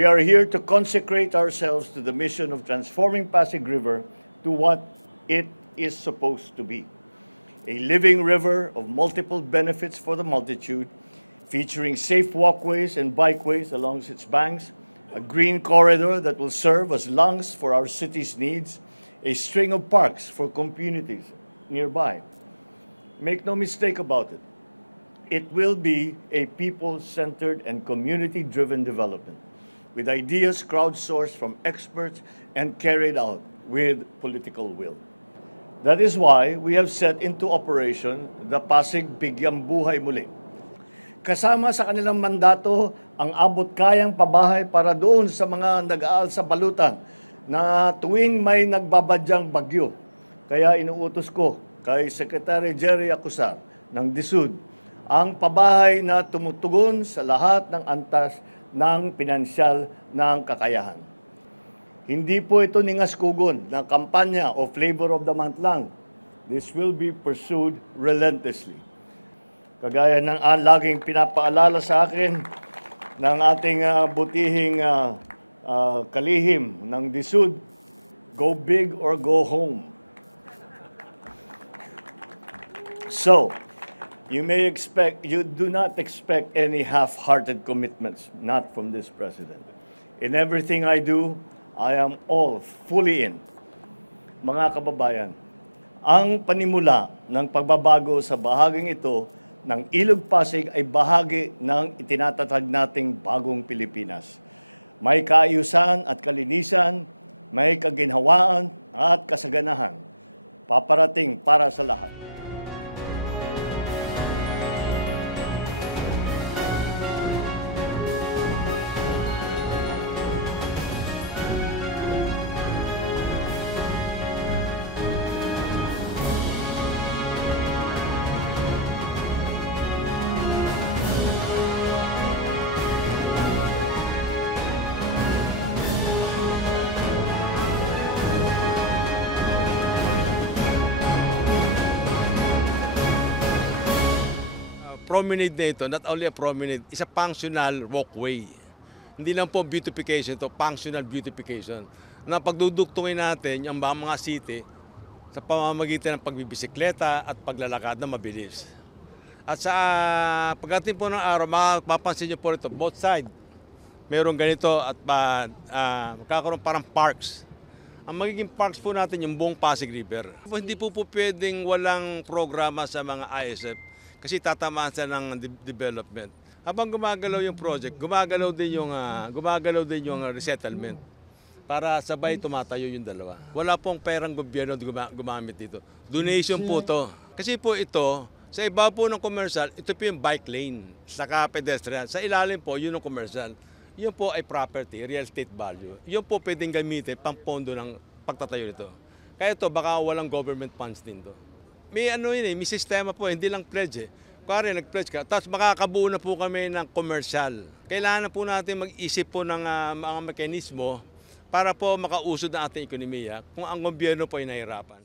We are here to consecrate ourselves to the mission of transforming Pasig River to what it is supposed to be. A living river of multiple benefits for the multitude, featuring safe walkways and bikeways along its banks, a green corridor that will serve as lungs for our city's needs, a string of parks for communities nearby. Make no mistake about it. It will be a people-centered and community-driven development, with ideas crowdsourced from experts and carried out with political will. That is why we have set into operation the Pasig Bigyang Buhay Muli. Kasama sa kanilang mandato ang abot-kayang pabahay para doon sa mga nag-aaral sa balutan na tuwing may nagbabadyang bagyo. Kaya inuutos ko kay Secretary Jerry Acusar ng DSUD ang pabahay na tumutugon sa lahat ng antas ng pinansyal ng kakayahan. Hindi po ito ningaskugon na kampanya o flavor of the month lang. This will be pursued relentlessly. Kagaya ng laging pinapaalala sa akin ng ating butihing kalihim ng DSUD, go big or go home. So, you do not expect any half-hearted commitments, not from this president. In everything I do, I am all fully in. Mga kababayan, ang panimula ng pagbabago sa bahaging ito ng Ilog Pasig ay bahagi ng itinatatag nating bagong Pilipinas. May kaayusan at kalinisan, may kaginhawaan at kasaganahan. Paparating para sa lahat. Promenade na ito, not only a promenade, is a functional walkway. Hindi lang po beautification ito, functional beautification. Na pagdudugtungin natin yung mga city sa pamamagitan ng pagbibisikleta at paglalakad na mabilis. At sa pagdating po ng araw, mapapansin niyo po ito, both side, mayroong ganito at magkakaroon parang parks. Ang magiging parks po natin yung buong Pasig River. Hindi po pwedeng walang programa sa mga ISF. Kasi tatamaan sa ng development. Habang gumagalaw yung project, gumagalaw din yung resettlement para sabay tumatayo yung dalawa. Wala pong perang gobyerno gumamit dito. Donation po to. Kasi po ito, sa iba po ng commercial, ito po yung bike lane, saka pedestrian. Sa ilalim po, yun yung commercial. Yun po ay property, real estate value. Yun po pwedeng gamitin pang pondo ng pagtatayo nito. Kaya ito, baka walang government funds din to. May may sistema po, hindi lang pledge eh. Kuwari, nag-pledge ka, tapos makakabuo na po kami ng commercial. Kailangan na po natin mag-isip po ng mga mekanismo para po makausod ang ating ekonomiya kung ang gobyerno po ay nahihirapan.